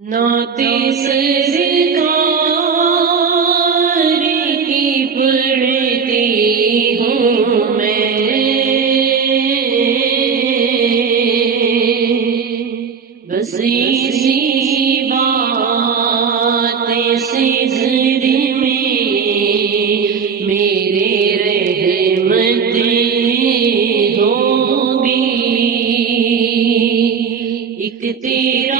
نعت سرکار کی پڑھتی ہوں میں، بس اسی بات سے گھر میں میرے رحمتیں ہوگی۔ ایک تیرا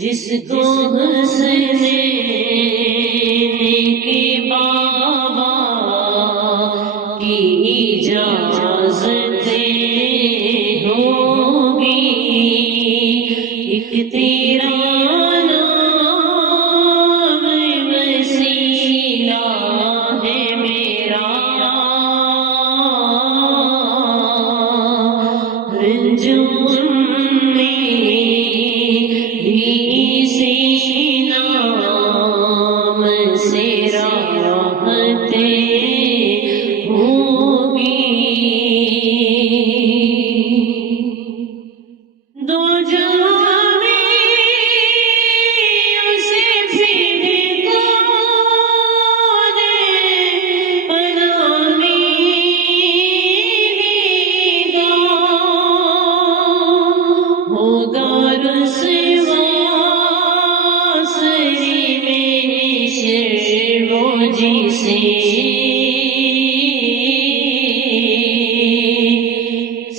جس کو حسنین کے بابا کی اجازت ہوگی، ایک تیرا نام وسیلہ ہے میرا، رنجوں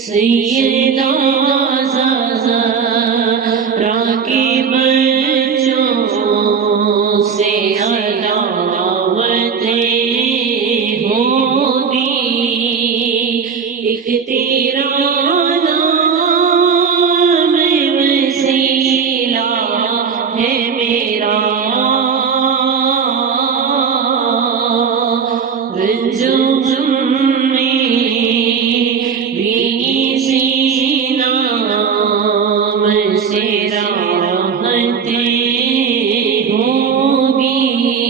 سیدہ زہرا کے بچوں سے عداوتیں ہوگی، ایک تیرا نام وسیلہ ہے میرا، رنجوں راحتیں ہوگی۔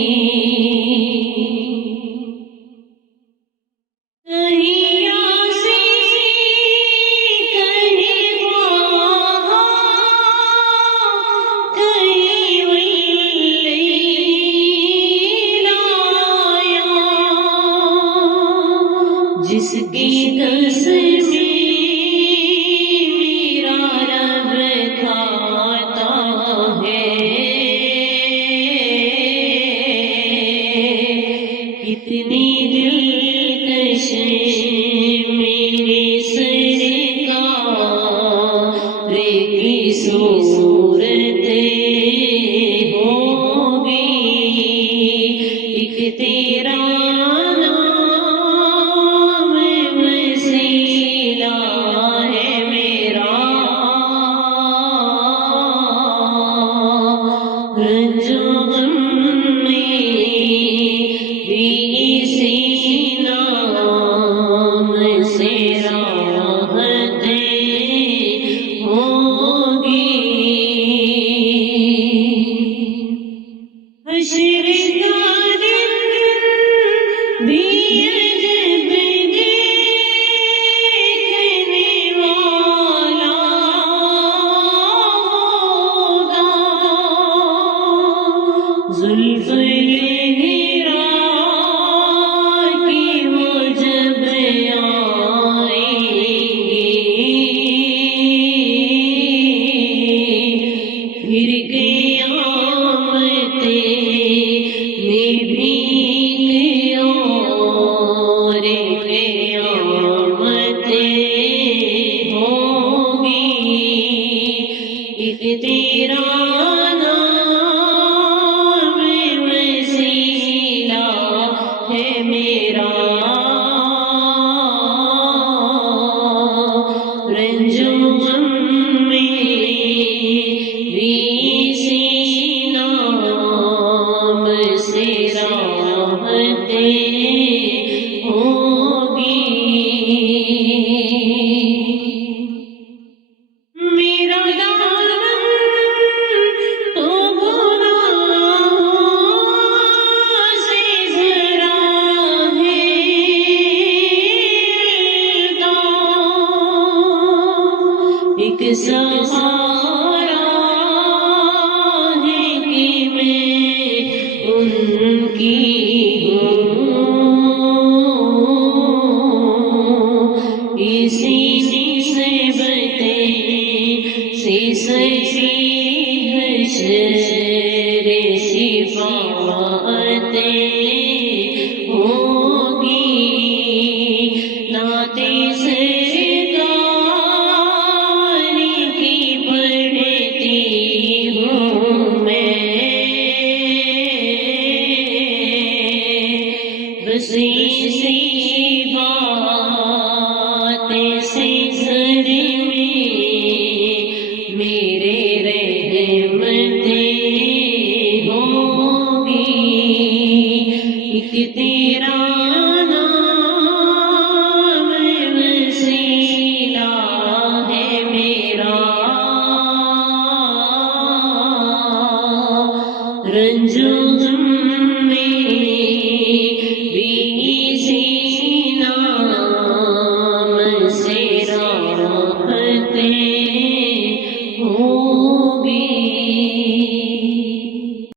اتنی دلکش میرے سرکار کی صورت ہوگی، ایک تیرا نام وسیلہ ہے میرا، رنج و غم میں بھی اسی نام سے راحتیں ہوگی، حشر کا دن بھی عجب دیکھنے والا ہوگا، زلف لہرا کی وہ جب آئیں گی، پھر قیامتیں میں بھی اور قیامتیں ہوں گی، ایک تیرا نام وسیلہ ہے میرا، رنج و غم میں بھی اسی نام سے راحتیں ہوگی، میرا دامن تو گناہوں سے بھرا ہے، ایک سہارا ہے کہ میں ان کی ہوں، اسی نسبتیں سے سجی حشر شفاعتیں ہوگی، نعت سرکار کی پڑھتی ہوں میں، بس اسی